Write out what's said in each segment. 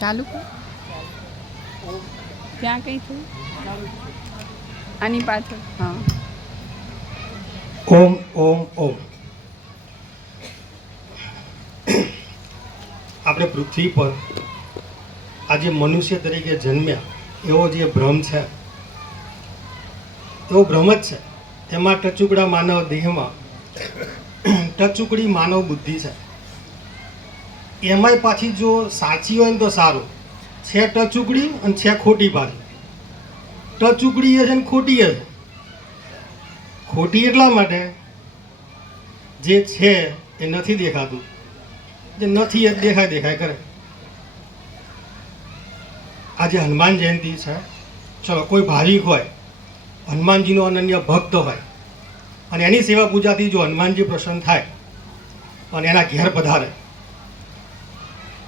ચાલુ ત્યાં કંઈ થયું? આની પાછળ. હા. ઓમ ઓમ ઓમ. આપણે પૃથ્વી પર આજે મનુષ્ય તરીકે જન્મ્યા, એવો જે ભ્રમ છે, એવો ભ્રમ જ છે. એમાં ટચુકડા માનવ દેહમાં, ટચુકડી માનવ બુદ્ધિ છે. એમાંય પાછી જો સાચી હોય ને તો સારું. છે ટચુકડી અને છે ખોટી પાછી. ટચુકડી એ છે ને ખોટી એ ખોટી એટલા માટે જે છે એ નથી દેખાતું. જે નથી એ દેખાય દેખાય કરે. આજે હનુમાન જયંતિ છે. ચલો, કોઈ ભાવિક હોય, હનુમાનજીનો અનન્ય ભક્ત હોય, અને એની સેવા પૂજાથી જો હનુમાનજી પ્રસન્ન થાય, અને એના ઘેર પધારે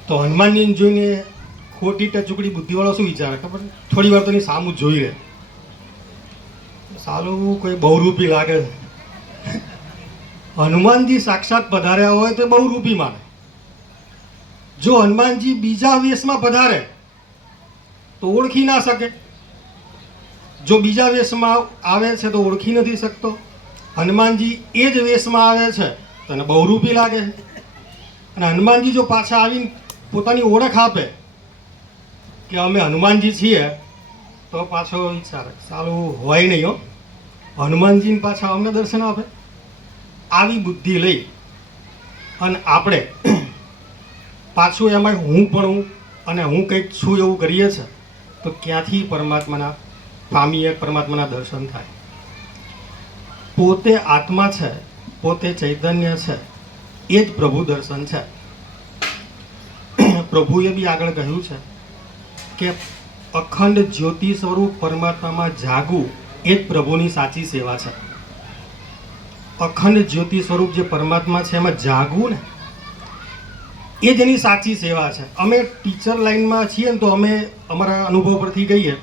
તો હનુમાનજીને જોઈને ખોટી ટચુકડી બુદ્ધિવાળો શું વિચારે ખબર? થોડી વાર તો એની સામું જોઈ રહે સારું કોઈ બહુરૂપી લાગે છે. હનુમાનજી સાક્ષાત પધાર્યા હોય તો બહુરૂપી માને. જો હનુમાનજી બીજા વેશમાં પધારે, તો ઓળખી ના શકે. જો બીજા વેશમાં આવે છે તો ઓળખી નથી શકતો. હનુમાનજી એ જ વેશમાં આવે છે તને બહુરૂપી લાગે છે. અને હનુમાનજી જો પાછા આવીને પોતાની ઓળખ આપે કે અમે હનુમાનજી છીએ, તો પાછો વિચાર, સારું, હોય નહીં હો. હનુમાનજીને પાછા અમને દર્શન આપે. આવી બુદ્ધિ લઈ અને આપણે પાછું એમાં હું પણ હું અને હું કંઈક છું એવું કરીએ છે, તો ક્યાંથી પરમાત્માના પામીએ પરમાત્માના દર્શન થાય? પોતે આત્મા છે, પોતે ચૈતન્ય છે, એ જ પ્રભુ દર્શન છે. પ્રભુએ બી આગળ કહ્યું છે કે અખંડ જ્યોતિ સ્વરૂપ પરમાત્મામાં જાગવું એ જ પ્રભુની સાચી સેવા છે. અખંડ જ્યોતિ સ્વરૂપ જે પરમાત્મા છે એમાં જાગવું ને, એ જ એની સાચી સેવા છે. અમે ટીચર લાઈનમાં છીએ ને તો અમે અમારા અનુભવ પરથી કહીએ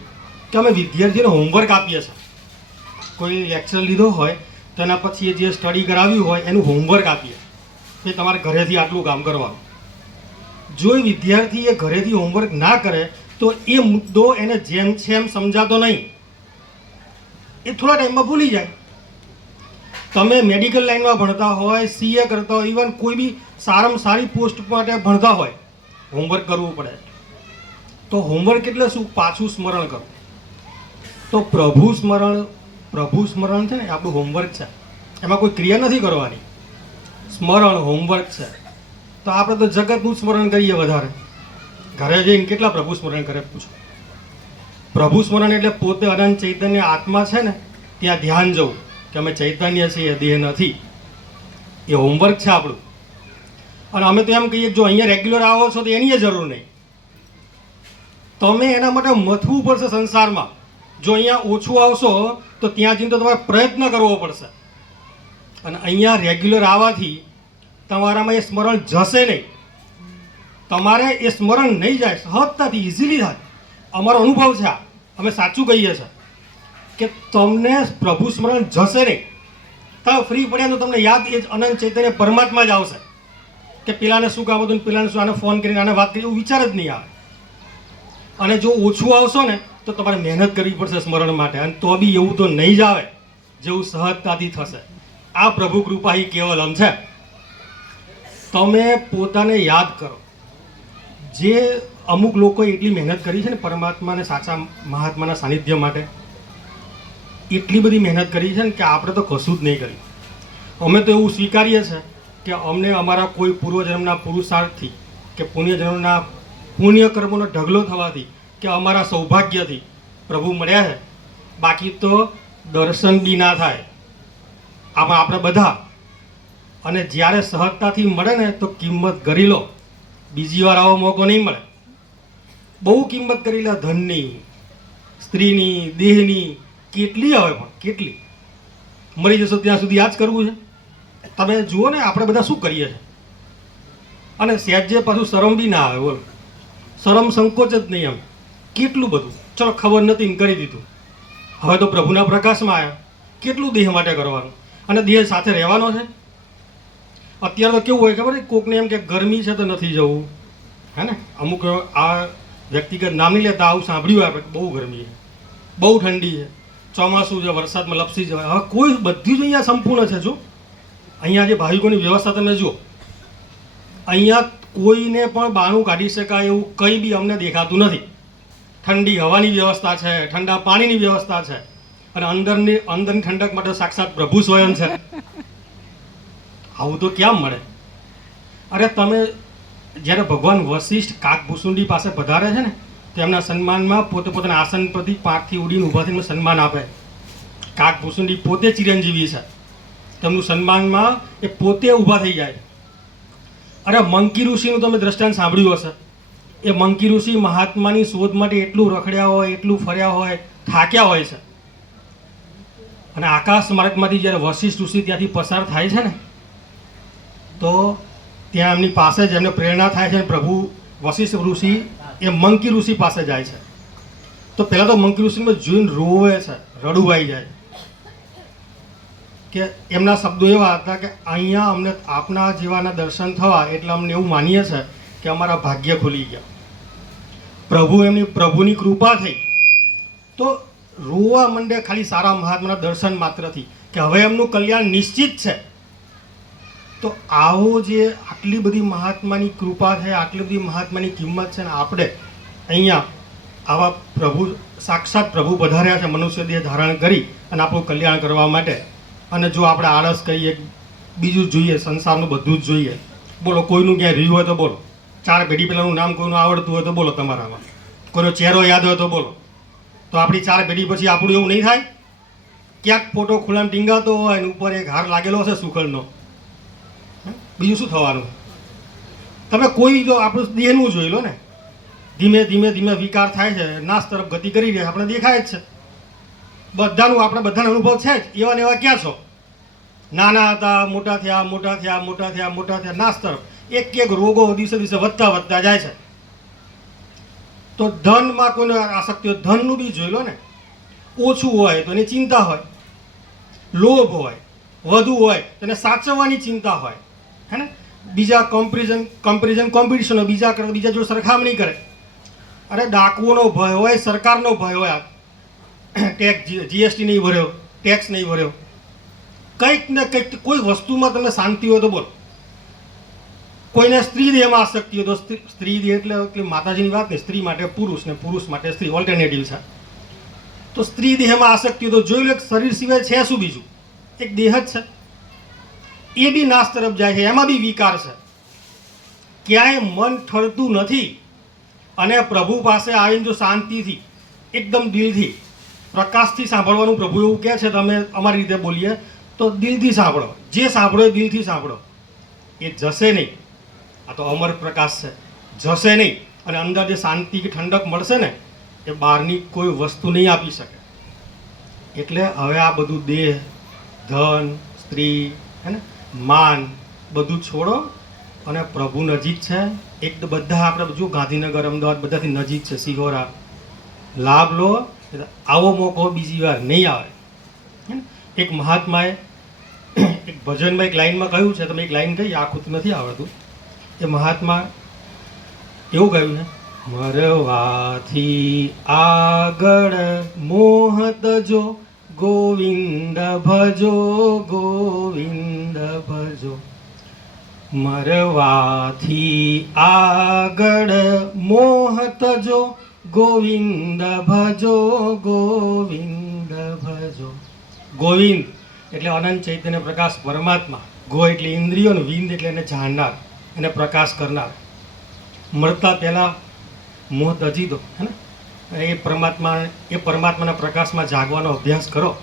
કે અમે વિદ્યાર્થીઓને હોમવર્ક આપીએ છીએ. કોઈ લેક્ચર લીધો હોય તો એના પછી જે સ્ટડી કરાવ્યું હોય એનું હોમવર્ક આપીએ. કે તમારે ઘરેથી આટલું કામ કરવાનું. જો એ વિદ્યાર્થી એ ઘરેથી હોમવર્ક ના કરે, તો એ મુદ્દો એને જેમ છે એમ સમજાતો નહીં. એ થોડા ટાઈમમાં ભૂલી જાય. તમે મેડિકલ લાઈનમાં ભણતા હોય સીએ કરતા હોય ઇવન કોઈ બી સારામાં સારી પોસ્ટ માટે ભણતા હોય હોમવર્ક કરવું પડે. તો હોમવર્ક એટલે શું? પાછું સ્મરણ કરો તો પ્રભુ સ્મરણ પ્રભુ સ્મરણ છે ને આપણું હોમવર્ક છે. એમાં કોઈ ક્રિયા નથી કરવાની. સ્મરણ હોમવર્ક છે. તો આપણે તો જગતનું સ્મરણ કરીએ વધારે. ઘરે જઈને કેટલા પ્રભુ સ્મરણ કરે પૂછો. પ્રભુ સ્મરણ એટલે પોતે અનંત ચૈતન્ય આત્મા છે ને, ત્યાં ધ્યાન જવું કે અમે ચૈતન્ય છીએ દેહ નથી. એ હોમવર્ક છે આપણું. અને અમે તો એમ કહીએ જો અહીંયા રેગ્યુલર આવો છો તો એની જરૂર નહીં. તમે એના માટે મથવું પડશે સંસારમાં. જો અહીંયા ઓછું આવશો તો ત્યાં જઈને તો તમારે પ્રયત્ન કરવો પડશે. અને અહીંયા રેગ્યુલર આવવાથી તમારામાં એ સ્મરણ જશે નહીં. તમારે એ સ્મરણ નહીં જાય, સહજતાથી ઇઝીલી થાય. અમારો અનુભવ છે આ. અમે સાચું કહીએ છીએ કે તમને પ્રભુ સ્મરણ જશે નહીં. તમે ફ્રી પડ્યા તો તમને યાદ એ જ અનંત ચૈતન્ય પરમાત્મા જ આવશે. કે પેલાને શું કામ હતું પેલાને શું આને ફોન કરીને આને વાત કરી એવું વિચાર જ નહીં આવે. અને જો ઓછું આવશો ને તો તમારે મહેનત કરવી પડશે સ્મરણ માટે. અને તો બી એવું તો નહીં જ આવે, જેવું સહજતાથી થશે. આ પ્રભુ કૃપા એ કેવલમ છે. તમે પોતાને યાદ કરો. જે અમુક લોકોએ એટલી મહેનત કરી છે ને પરમાત્માને સાચા મહાત્માના સાનિધ્ય માટે, એટલી બધી મહેનત કરી છે ને કે આપણે તો કશું જ નહીં કર્યું. અમે તો એવું સ્વીકારીએ છીએ કે અમને અમારા કોઈ પૂર્વજન્મના પુરુષાર્થથી કે પુણ્યજન્મના પુણ્ય કર્મોનો ઢગલો થવાથી કે અમારા સૌભાગ્યથી પ્રભુ મળ્યા છે. બાકી તો દર્શન બી ના થાય. આમાં આપણે બધા અને જ્યારે સહજતાથી મળે ને તો કિંમત કરી લો. બીજી વાર આવો મોકો નહીં મળે. બહુ કિંમત કરી લે ધનની, સ્ત્રીની, દેહની, કેટલી આવે પણ, કેટલી? મરી જશો ત્યાં સુધી આ જ કરવું છે. તમે જુઓ ને, આપણે બધા શું કરીએ છીએ? અને સહેજે પાછું શરમ બી ના આવે, બોલો. શરમ સંકોચ જ નહીં એમ. કેટલું બધું? ચલો, ખબર નથી ને કરી દીધું. હવે તો પ્રભુના પ્રકાશમાં આવ્યા. કેટલું દેહ માટે કરવાનું? અને દેહ સાથે રહેવાનો છે? અત્યારે તો કેવું હોય ખબર કોકને એમ કે ગરમી છે તો નથી જવું. હે ને? અમુક આ વ્યક્તિગત નામની લેતા, આવું સાંભળ્યું આપણે બહુ ગરમી છે. બહુ ઠંડી છે. ચોમાસું છે, વરસાદમાં લપસી જવાય. હવે કોઈ બધી જ અહીંયા સંપૂર્ણ છે, જો. અહીંયા જે ભાવિકોની વ્યવસ્થા તમે જુઓ. અહીંયા કોઈને પણ બહાનું કાઢી શકાય એવું કંઈ બી અમને દેખાતું નથી. ઠંડી હવાની વ્યવસ્થા છે, ઠંડા પાણીની વ્યવસ્થા છે. અને અંદરની અંદરની ઠંડક માટે સાક્ષાત પ્રભુ સ્વયં છે. આવું તો ક્યાં મળે? અરે તમે જ્યારે ભગવાન વશિષ્ઠ કાકભૂસુંડી પાસે પધારે છે ને તેમના સન્માનમાં પોતે પોતાના આસન પરથી પાંખથી ઉડીને ઊભા થઈને સન્માન આપે. કાકભૂસુંડી પોતે ચિરંજીવી છે. તેમનું સન્માનમાં એ પોતે ઊભા થઈ જાય. અરે મંકી ઋષિનું તમે દ્રષ્ટાંત સાંભળ્યું હશે. એ મંકી ઋષિ મહાત્માની શોધ માટે એટલું રખડ્યા હોય, એટલું ફર્યા હોય, થાક્યા હોય છે. અને આકાશ માર્ગમાંથી જ્યારે વશિષ્ઠ ઋષિ ત્યાંથી પસાર થાય છે ને તો ત્યાં એમની પાસે જ એમને પ્રેરણા થાય છે પ્રભુ વશિષ્ઠ ઋષિ એ મંકી ઋષિ પાસે જાય છે. તો પહેલાં તો મંકી ઋષિને જોઈને રોવે છે, રડુવાઈ જાય. કે એમના શબ્દો એવા હતા કે અહીંયા અમને આપના જેવાના દર્શન થવા એટલે અમને એવું માનીએ છે કે અમારા ભાગ્ય ખુલી ગયા. પ્રભુ એમની પ્રભુની કૃપા થઈ. તો રોવા મંડે ખાલી સારા મહાત્માના દર્શન માત્રથી કે હવે એમનું કલ્યાણ નિશ્ચિત છે. તો આવો જે આટલી બધી મહાત્માની કૃપા છે, આટલી બધી મહાત્માની કિંમત છે ને આપણે અહીંયા આવા પ્રભુ, સાક્ષાત પ્રભુ પધાર્યા છે, મનુષ્ય દેહ ધારણ કરી અને આપણું કલ્યાણ કરવા માટે. અને જો આપણે આળસ કરીએ, બીજું જોઈએ, સંસારનું બધું જ જોઈએ. બોલો, કોઈનું ક્યાંય રહ્યું હોય તો બોલો. ચાર પેઢી પહેલાંનું નામ કોઈનું આવડતું હોય તો બોલો તમારામાં. કોઈનો ચહેરો યાદ હોય તો બોલો. તો આપણી ચાર પેઢી પછી આપણું એવું નહીં થાય? ક્યાંક ફોટો ખુલ્લામાં ટીંગાતો હોય અને ઉપર એક હાર લાગેલો હશે સુખડનો? બીજું શું થવાનું? તમે કોઈ જો આપણું દેહનું જોઈ લો ને. ધીમે ધીમે ધીમે વિકાર થાય છે, નાશ તરફ ગતિ કરી રહ્યા આપણે દેખાય જ છે. બધાનું, આપણે બધાનો અનુભવ છે જ. એવા ને એવા ક્યાં છો? નાના હતા, મોટા થયા મોટા થયા મોટા થયા મોટા થયા, નાશ તરફ. એક એક રોગો દિવસે દિવસે વધતા વધતા જાય છે. તો ધનમાં કોઈને આસક્તિ હોય, ધનનું બી જોઈ લો ને. ઓછું હોય તો એની ચિંતા હોય. લોભ હોય, વધુ હોય તો એને સાચવવાની ચિંતા હોય. હે ને બીજા કમ્પેરિઝન કમ્પેરિઝન કોમ્પિટિશન બીજા કરે બીજા જોડે સરખામણી કરે. અરે, ડાકુઓનો ભય હોય, સરકારનો ભય હોય ટેક્સ જીએસટી નહીં ભર્યો ટેક્સ નહીં ભર્યો. કંઈક ને કંઈક કોઈ વસ્તુમાં તમે શાંતિ હોય તો બોલો. કોઈને સ્ત્રી દેહમાં આસક્તિ હોય તો સ્ત્રી- સ્ત્રી દેહ એટલે એટલે માતાજીની વાત ને સ્ત્રી માટે પુરુષ ને પુરુષ માટે સ્ત્રી ઓલ્ટરનેટિવ છે. તો સ્ત્રી દેહમાં આસક્તિ હોય તો જોઈ લો શરીર સિવાય છે શું બીજું? એક દેહ જ છે. એ બી નાશ તરફ જાય છે, એમાં બી વિકાર છે. ક્યાંય મન ઠરતું નથી અને પ્રભુ પાસે આવીને જો શાંતિથી, એકદમ દિલથી, પ્રકાશથી સાંભળવાનું પ્રભુ એવું કહે છે, તમે અમારી રીતે બોલીએ, તો દિલથી સાંભળો. જે સાંભળો એ દિલથી સાંભળો. એ જશે નહીં. આ તો અમર પ્રકાશ છે. જશે નહીં. અને અંદર જે શાંતિ કે ઠંડક મળશે ને, એ બહારની કોઈ વસ્તુ નહીં આપી શકે. એટલે હવે આ બધું દેહ, ધન, સ્ત્રી, હે ને? માન બધું છોડો અને પ્રભુ નજીક છે. એક તો બધા આપણે જો ગાંધીનગર, અમદાવાદ બધાથી નજીક છે સિહોરા લાભ લો આવો મોકો બીજી વાર નહીં આવે. એક મહાત્માએ એક ભજનમાં એક લાઈનમાં કહ્યું છે, તમે એક લાઈન કહી આખું નથી આવડતું. એ મહાત્મા એવું કહ્યું છે, મરવાથી આગળ મોહત જો ગોવિંદ ભજો ગોવિંદ ભજો. મરવાથી આગળ મોહત જો, ગોવિંદ ભજો ગોવિંદ ભજો. ગોવિંદ એટલે અનંત ચૈતન્ય પ્રકાશ પરમાત્મા. ગો એટલે ઇન્દ્રિયો ને વિંદ એટલે એને જાણનાર, એને પ્રકાશ કરનાર. મળતા પહેલાં મોહ તજી દો હે ને? એ પરમાત્મા, એ પરમાત્માના પ્રકાશમાં જાગવાનો અભ્યાસ કરો.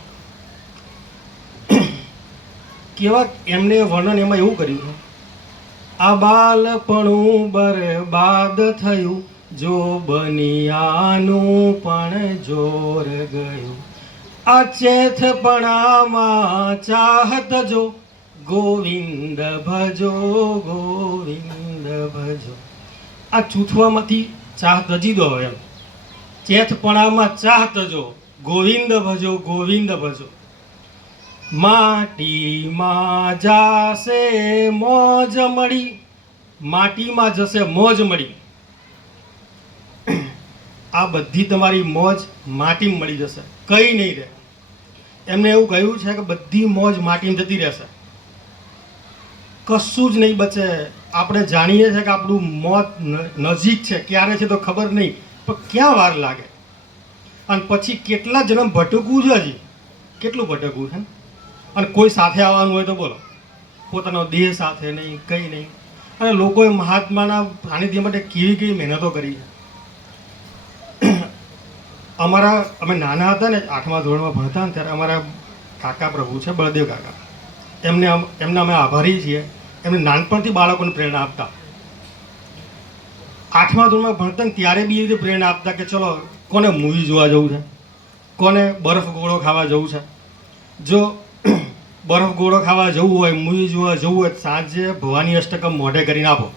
કેવા એમને વર્ણન એમાં એવું કર્યું આ બાલપણું બરબાદ થયું, જો બનિયાનું પણ જોર ગયું. અચેતપણામાં ચાહત જો, ગોવિંદ ભજો ગોવિંદ ભજો. આ ચૂથવામાંથી ચાહ તજી દો એમ. ચેતપણામાં ચાહત જો ગોવિંદ ભજો ગોવિંદ ભજો. માટીમાં જાશે મોજ મળી, માટીમાં જશે મોજ મળી. આ બધી તમારી મોજ માટીમાં મળી જશે. કંઈ નહીં રહે. એમને એવું કહ્યું છે કે બધી મોજ માટીમાં જતી રહેશે. કશું જ નહીં બચે. આપણે જાણીએ છીએ કે આપણું મોત નજીક છે. ક્યારે છે તો ખબર નહીં. પણ ક્યાં વાર લાગે? અને પછી કેટલા જન્મ ભટકવું છે હજી? કેટલું ભટકવું છે? અને કોઈ સાથે આવવાનું હોય તો બોલો. પોતાનો દેહ સાથે નહીં, કંઈ નહીં. અને લોકોએ મહાત્માના સાનિધ્ય માટે કેવી કેવી મહેનતો કરી છે? અમારા, અમે નાના હતા ને, આઠમા ધોરણમાં ભણતા ને ત્યારે અમારા કાકા પ્રભુ છે, બળદેવ કાકા. એમને એમના અમે આભારી છીએ. એમને નાનપણથી બાળકોને પ્રેરણા આપતા. આઠમા ધોરણમાં ભણતા ને ત્યારે બી એ પ્રેરણા આપતા કે ચલો, કોને મૂવી જોવા જવું છે? કોને બરફ ગોળો ખાવા જવું છે? જો બરફ ગોળો ખાવા જવું હોય મૂવી જોવા જવું હોય સાંજે ભવાની અષ્ટકમ મોઢે કરીને આપો.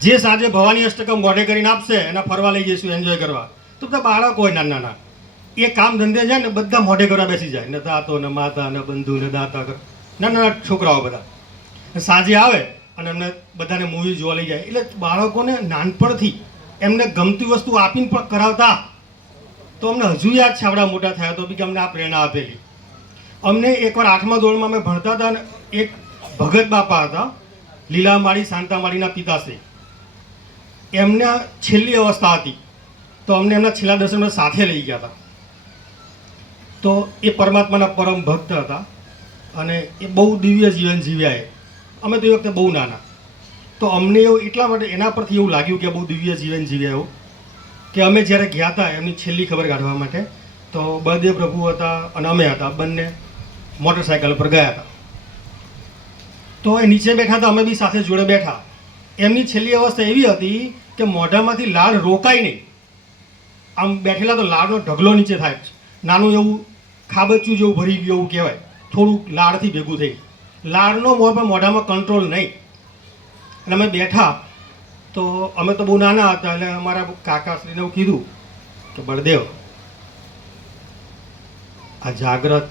જે સાંજે ભવાની અષ્ટકમ મોઢે કરીને આપશે, એના ફરવા લઈ જઈશું એન્જોય કરવા. તો બધા બાળકો હોય નાના નાના. એ કામ ધંધે જાય ને, બધા મોઢે કરવા બેસી જાય. ને તાતો, ને માતા, ને બંધુ, ને દાતા, નાના નાના છોકરાઓ બધા. સાંજે આવે અને એમને બધાને મૂવી જોવા લઈ જાય. એટલે બાળકોને નાનપણથી એમને ગમતી વસ્તુ આપીને પણ કરાવતા, તો અમને હજુ યાદ છે આવડા મોટા થયા તો બી કે અમને આ પ્રેરણા આપેલી. અમને એકવાર આઠમા ધોરણમાં અમે ભણતા હતા અને એક ભગત બાપા હતા, લીલામાળી શાંતામાળીના પિતાશ્રી. એમને છેલ્લી અવસ્થા હતી. તો અમને એમના છેલ્લા દર્શનમાં સાથે લઈ ગયા હતા. તો એ પરમાત્માના પરમ ભક્ત હતા અને એ બહુ દિવ્ય જીવન જીવ્યા એ. અમે તો એ વખતે બહુ નાના. તો અમને એવું એટલા માટે એના પરથી એવું લાગ્યું કે બહુ દિવ્ય જીવન જીવ્યા એવું. કે અમે જ્યારે ગયા હતા એમની છેલ્લી ખબર કાઢવા માટે, તો બળદેવ પ્રભુ હતા અને અમે હતા, બંને મોટરસાયકલ પર ગયા હતા તો એ નીચે બેઠા હતા અમે બી સાથે જોડે બેઠા. એમની છેલ્લી અવસ્થા એવી હતી કે મોઢામાંથી લાળ રોકાય નહીં. આમ બેઠેલા તો લાળનો ઢગલો નીચે થાય નાનું એવું ખાબચું જેવું ભરી ગયું એવું કહેવાય. થોડુંક લાળથી ભેગું થઈ લાળનો મોં પણ મોઢામાં કંટ્રોલ નહીં. અને અમે બેઠા તો અમે તો બહુ નાના હતા એટલે અમારા કાકાશ્રીને એવું કીધું કે બળદેવ, આ જાગ્રત,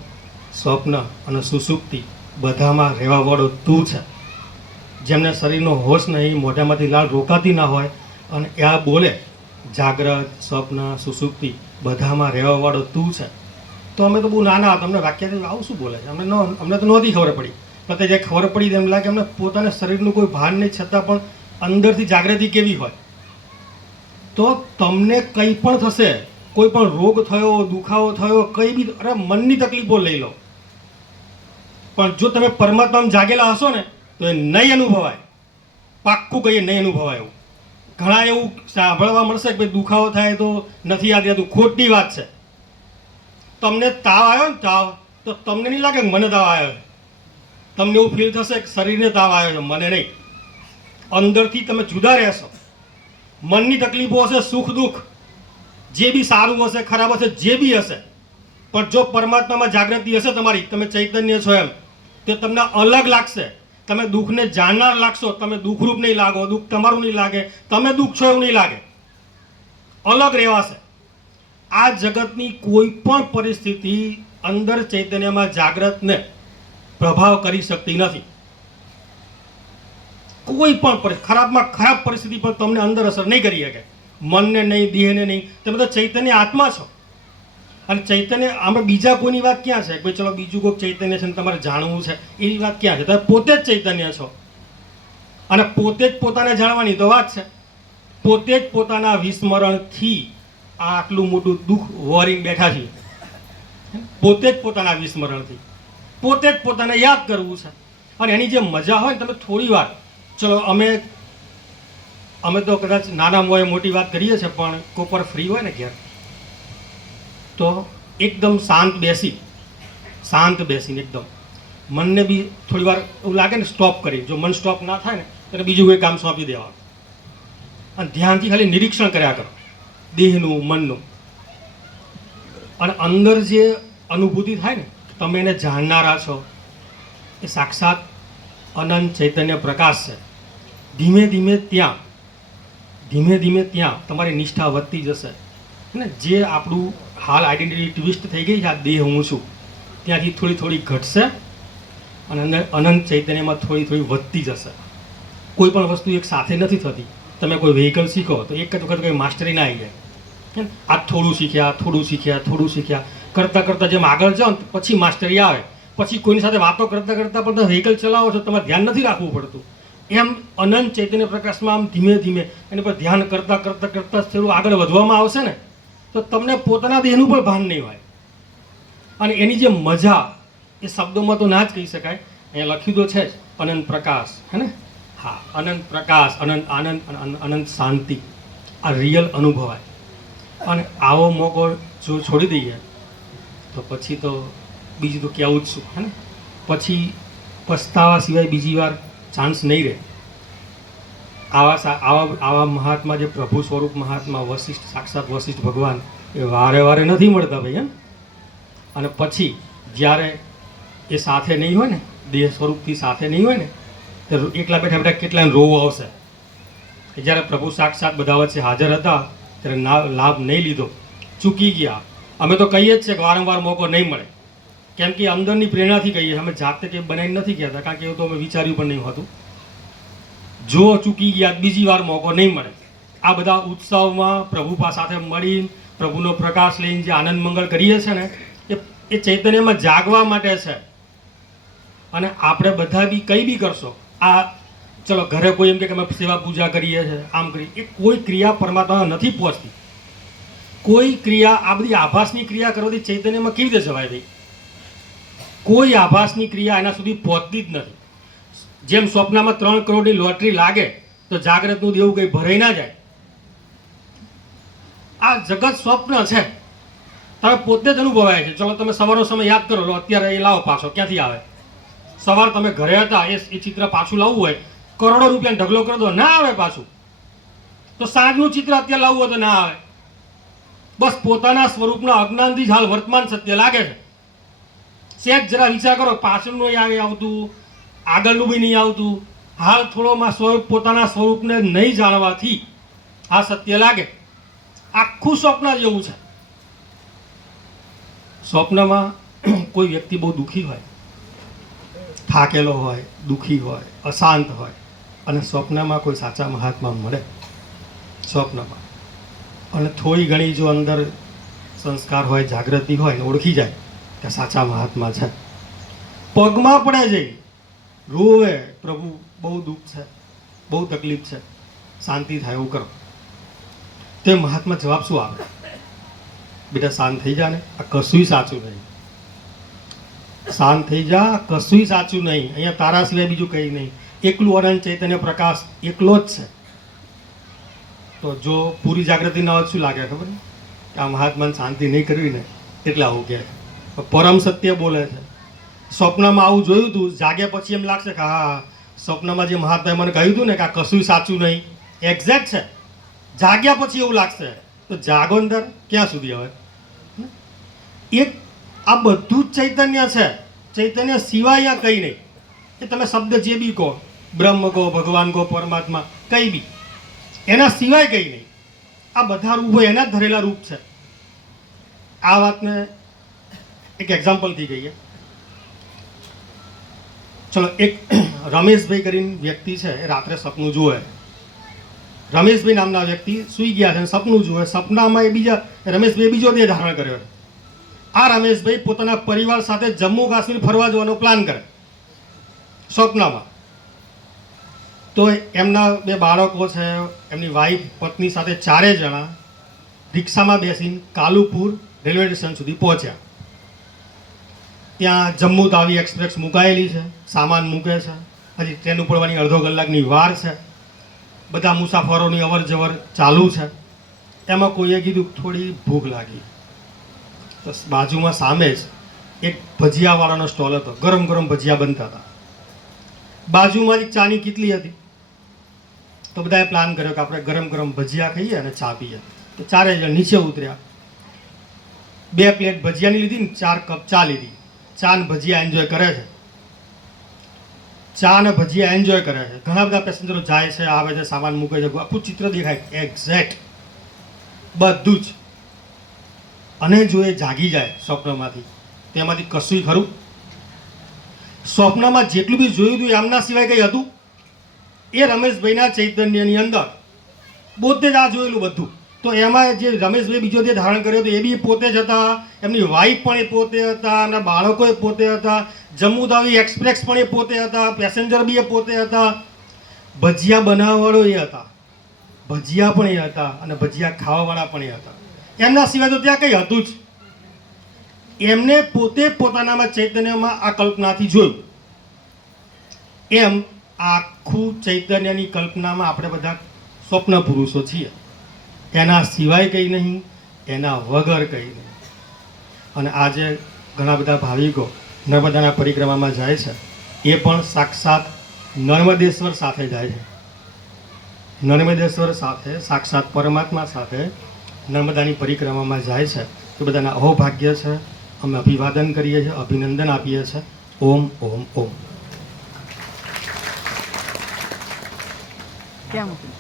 સ્વપ્ન અને સુસુપ્તિ બધામાં રહેવાવાળો તું છે. જેમને શરીરનો હોશ નહીં, મોઢામાંથી લાળ રોકાતી ના હોય અને એ આ બોલે, જાગ્રત, સ્વપ્ન, સુસુપ્તિ બધામાં રહેવાવાળો તું છે. તો અમે તો બહુ નાના હતા, અમને વાક્ય આવું શું બોલે છે? અમને ન અમને તો નહોતી ખબર પડી. પણ જે ખબર પડી તેમ લાગે એમને પોતાના શરીરનું કોઈ ભાન નહીં, છતાં પણ અંદરથી જાગૃતિ કેવી હોય. તો તમને કંઈ પણ થશે, કોઈ પણ રોગ થયો, દુખાવો થયો, કંઈ બી, અરે મનની તકલીફો લઈ લો. પણ જો તમે પરમાત્મામાં જાગેલા હશો ને, તો એ નહીં અનુભવાય. પાક્કું કહીએ નહીં અનુભવાય એવું. ઘણા એવું સાંભળવા મળશે કે ભાઈ દુખાવો થાય તો નથી યાદ રહેતું. ખોટી વાત છે. તમને તાવ આવ્યો ને તાવ, તો તમને નહીં લાગે મને તાવ આવ્યો. તમને એવું ફીલ થશે કે શરીરને તાવ આવ્યો છે. મને નહીં. અંદરથી તમે જુદા રહેશો. મનની તકલીફો હશે, સુખ દુઃખ. જે બી સારું હશે, ખરાબ હશે, જે બી હશે. પણ જો પરમાત્મામાં જાગૃતિ હશે તમારી, તમે ચૈતન્ય છો એમ, તો તમને અલગ લાગશે. તમે દુઃખને જાણનાર લાગશો. તમે દુઃખરૂપ નહીં લાગો, દુઃખ તમારું નહીં લાગે. તમે દુઃખ છો એવું નહીં લાગે. અલગ રહેવાશે. આ જગતની કોઈ પણ પરિસ્થિતિ અંદર ચૈતન્યમાં જાગ્રતને પ્રભાવ કરી શકતી નથી. કોઈ પણ ખરાબમાં ખરાબ પરિસ્થિતિ પણ તમને અંદર અસર નહીં કરી શકે. મનને નહીં, દેહને નહીં. તમે તો ચૈતન્ય આત્મા છો. અને ચૈતન્ય, આમાં બીજા કોઈની વાત ક્યાં છે? કે ભાઈ ચલો બીજું કોઈક ચૈતન્ય છે ને તમારે જાણવું છે. એવી વાત ક્યાં છે? તમે પોતે જ ચૈતન્ય છો. અને પોતે જ પોતાને જાણવાની તો વાત છે. પોતે જ પોતાના વિસ્મરણથી આટલું મોટું દુઃખ વોરિંગ બેઠા છીએ. પોતે જ પોતાના વિસ્મરણથી. પોતે જ પોતાને યાદ કરવું છે. અને એની જે મજા હોય ને તમે થોડી વાર, ચલો, અમે અમે તો કદાચ નાના મોએ મોટી વાત કરીએ છીએ, પણ કોપર ફ્રી હોય ને ઘેર, તો એકદમ શાંત બેસી, શાંત બેસીને એકદમ, મનને બી થોડી વાર એવું લાગે ને સ્ટોપ કરી, જો મન સ્ટોપ ના થાય ને તો બીજું કોઈ કામ સોંપી દેવાનું. અને ધ્યાનથી ખાલી નિરીક્ષણ કર્યા કરો, દેહનું, મનનું. અને અંદર જે અનુભૂતિ થાય ને તમે એને જાણનારા છો. એ સાક્ષાત અનંત ચૈતન્ય પ્રકાશ છે. ધીમે ધીમે ત્યાં, ધીમે ધીમે ત્યાં તમારી નિષ્ઠા વધતી જશે. અને જે આપણું હાલ આઈડેન્ટિટી ટ્વિસ્ટ થઈ ગઈ છે, આ દેહ હું છું, ત્યાંથી થોડી થોડી ઘટશે અને અંદર અનંત ચૈતન્યમાં થોડી થોડી વધતી જશે. કોઈ પણ વસ્તુ એક સાથે નથી થતી. તમે કોઈ વ્હીકલ શીખો તો એક જ વખત કોઈ માસ્ટરી ના આવી જાય? આ થોડું શીખ્યા થોડું શીખ્યા થોડું શીખ્યા. કરતાં કરતાં જેમ આગળ જાઓ ને પછી માસ્ટરી આવે. પછી કોઈની સાથે વાતો કરતાં કરતાં પણ તમે વ્હીકલ ચલાવો છો, તમારે ધ્યાન નથી રાખવું પડતું. એમ અનંત ચૈતન્ય પ્રકાશમાં આમ ધીમે ધીમે એની પર ધ્યાન કરતાં કરતાં કરતાં થોડું આગળ વધવામાં આવશે ને, તો તમને પોતાના દેહનું પણ ભાન નહીં હોય. અને એની જે મજા, એ શબ્દોમાં તો ના જ કહી શકાય. અહીંયા લખ્યું તો છે જ, અનંત પ્રકાશ, હે ને? હા, અનંત પ્રકાશ, અનંત આનંદ અનંત શાંતિ. આ રિયલ અનુભવાય. અને આવો મોકો જો છોડી દઈએ તો પછી તો બીજું તો કહેવું જ શું હે ને? પછી પસ્તાવા સિવાય બીજી વાર ચાન્સ નહીં રહે. આવા આવા આવા મહાત્મા જે પ્રભુ સ્વરૂપ મહાત્મા, વશિષ્ઠ, સાક્ષાત વશિષ્ઠ ભગવાન, એ વારે વારે નથી મળતા ભાઈ એમ અને પછી જ્યારે એ સાથે નહીં હોય ને, દેહ સ્વરૂપથી સાથે નહીં હોય ને, તો એકલા બેઠા બેઠા કેટલાને રોવું આવશે? જ્યારે પ્રભુ સાક્ષાત બધા વચ્ચે હાજર હતા, ત્યારે લાભ નહીં લીધો. ચૂકી ગયા. અમે તો કહીએ જ છે કે વારંવાર મોકો નહીં મળે. કેમ કે અંદરની પ્રેરણાથી કહીએ અમે જાતે કંઈ બનાવીને નથી કહેતા, કારણ કે એવું તો અમે વિચાર્યું પણ નહીં હોતું. જો ચૂકી ગયા, બીજી વાર મોકો નહીં મળે. આ બધા ઉત્સવમાં પ્રભુપા સાથે મળી, પ્રભુનો પ્રકાશ લઈને જે આનંદ મંગળ કરીએ છીએ ને, એ એ ચૈતન્યમાં જાગવા માટે છે. અને આપણે બધા બી કંઈ બી કરશો, આ, ચલો ઘરે કોઈ એમ કે અમે સેવા પૂજા કરીએ છીએ, આમ કરીએ, એ કોઈ ક્રિયા પરમાત્મા નથી પહોંચતી. કોઈ ક્રિયા, આ બધી આભાસની ક્રિયા કરવાથી ચૈતન્યમાં કેવી રીતે જવાય ભાઈ? કોઈ આભાસની ક્રિયા એના સુધી પહોંચતી જ નથી. જેમ સ્વપ્નમાં ત્રણ કરોડની લોટરી લાગે, તો જાગ્રતનું દેવું કંઈ ભરાઈ ના જાય. આ જગત સ્વપ્ન છે. તમે પોતે જ અનુભવાય છે. ચલો, તમે સવારનો સમય યાદ કરો. લો, અત્યારે એ લાવો પાછો. ક્યાંથી આવે? સવાર તમે ઘરે હતા, એ એ ચિત્ર પાછું લાવવું હોય, કરોડો રૂપિયાનો ઢગલો કરી દો ના આવે પાછું. તો સાંજનું ચિત્ર અત્યારે લાવવું હોય તો ના આવે. બસ પોતાના સ્વરૂપના અજ્ઞાનથી જ હાલ વર્તમાન સત્ય લાગે છે. સેજ જરા વિચાર કરો, પાછળનું આવે આવતું, આગળનું બી નહીં આવતું. હાલ થોડોમાં સ્વરૂપ, પોતાના સ્વરૂપને નહીં જાણવાથી આ સત્ય લાગે. આખું સ્વપ્ન જેવું છે. સ્વપ્નમાં કોઈ વ્યક્તિ બહુ દુઃખી હોય, થાકેલો હોય, દુઃખી હોય, અશાંત હોય, અને સ્વપ્નમાં કોઈ સાચા મહાત્મા મળે. સ્વપ્નમાં. અને થોડી ઘણી જો અંદર સંસ્કાર હોય, જાગૃતિ હોય ઓળખી જાય કે સાચા મહાત્મા છે. પગમાં પડે જઈ રોવે પ્રભુ, બહુ દુઃખ છે, બહુ તકલીફ છે. શાંતિ થાય એવું કરો. તે મહાત્મા જવાબ શું આવે બેટા, શાંત થઈ જા ને. આ કશુંય સાચું નહીં. શાંત થઈ જા કશું સાચું નહીં. અહીંયા તારા સિવાય બીજું કંઈ નહીં. એકલું અનંત ચૈતન્ય પ્રકાશ એકલો જ છે. તો જો પૂરી જાગૃતિ ન હોય શું લાગે ખબર? કે આ મહાત્માને શાંતિ નહીં કરવી ને એટલે આવું કહે છે. પરમ સત્ય બોલે છે. સ્વપ્નમાં આવું જોયું હતું જાગ્યા પછી એમ લાગશે કે હા, સ્વપ્નમાં જે મહાત્માએ મને કહ્યું હતું ને કે આ કશું સાચું નહીં. એક્ઝેક્ટ છે. જાગ્યા પછી એવું લાગશે. તો જાગો અંદર, ક્યાં સુધી હવે? એક આ બધું જ ચૈતન્ય છે. ચૈતન્ય સિવાય આ કંઈ નહીં. એ તમે શબ્દ જે બી કહો, બ્રહ્મ કહો, ભગવાન કહો, પરમાત્મા, કંઈ બી. એના સિવાય કંઈ નહીં. આ બધા રૂપો એના જ ધરેલા રૂપ છે. આ વાતને એક એક્ઝામ્પલથી કહીએ. ચલો, એક રમેશભાઈ કરીને વ્યક્તિ છે એ રાત્રે સપનું જુએ. રમેશભાઈ નામના વ્યક્તિ સૂઈ ગયા છે સપનું જુએ. સપનામાં એ બીજા રમેશભાઈ બીજો દેહ ધારણ કર્યો. આ રમેશભાઈ પોતાના પરિવાર સાથે જમ્મુ કાશ્મીર ફરવા જવાનો પ્લાન કરે. સ્વપ્નમાં તો એમના બે બાળકો છે, એમની વાઈફ પત્ની સાથે ચારે જણા રિક્ષામાં બેસીને કાલુપુર રેલવે સ્ટેશન સુધી પહોંચ્યા. ત્યાં જમ્મુ તાવી એક્સપ્રેસ મુકાયેલી છે, સામાન મૂકે છે, હજી ટ્રેન ઉપડવાની અડધો કલાકની વાર છે. બધા મુસાફરોની અવર જવર ચાલુ છે. એમાં કોઈએ કીધું થોડી ભૂખ લાગી. તો બાજુમાં સામે જ એક ભજીયાવાળાનો સ્ટોલ હતો, ગરમ ગરમ ભજીયા બનતા હતા. બાજુમાં જ ચાની કેટલી હતી. તો બધાએ પ્લાન કર્યો કે આપણે ગરમ ગરમ ભજીયા ખાઈએ અને ચા પીએ. તો ચારે જણ નીચે ઉતર્યા. બે પ્લેટ ભજીયાની લીધી ને ચાર કપ ચા લીધી. ચા ને ભજીયા એન્જોય કરે છે. ચા ને ભજીયા એન્જોય કરે છે. ઘણા બધા પેસેન્જરો જાય છે, આવે છે, સામાન મૂકે છે. આખું ચિત્ર દેખાય. એક્ઝેક્ટ બધું જ. અને જો એ જાગી જાય સ્વપ્નમાંથી તેમાંથી કશું ખરું. સ્વપ્નમાં જેટલું બી જોયું હતું એમના સિવાય કંઈ હતું? એ રમેશભાઈના ચૈતન્યની અંદર. પોતે જ આ જોયેલું બધું. તો એમાં જે રમેશભાઈ બીજો જે ધારણ કર્યો હતો એ બી પોતે જ હતા, એમની વાઈફ પણ એ પોતે હતા, એમના બાળકો એ પોતે હતા, જમ્મુદાવી એક્સપ્રેસ પણ એ પોતે હતા પેસેન્જર બી એ પોતે હતા. ભજીયા બનાવવાળો એ હતા. ભજીયા પણ એ હતા અને ભજીયા ખાવાવાળા પણ એ હતા. એમના સિવાય તો ત્યાં કંઈ હતું જ. એમને પોતે પોતાનામાં ચૈતન્યમાં આ કલ્પનાથી જોયું. એમ આખું ચૈતન્યની કલ્પનામાં આપણે બધા સ્વપ્ન પુરુષો છીએ. એના સિવાય કંઈ નહીં, એના વગર કંઈ નહીં. અને આજે ઘણા બધા ભાવિકો નર્મદાના પરિક્રમામાં જાય છે. એ પણ સાક્ષાત નર્મદેશ્વર સાથે જાય છે. નર્મદેશ્વર સાથે, સાક્ષાત પરમાત્મા સાથે નર્મદાની પરિક્રમામાં જાય છે. એ બધાના અહોભાગ્ય છે. અમે અભિવાદન કરીએ છીએ, અભિનંદન આપીએ છીએ. ઓમ ઓમ ઓમ. ક્યાં મૂકી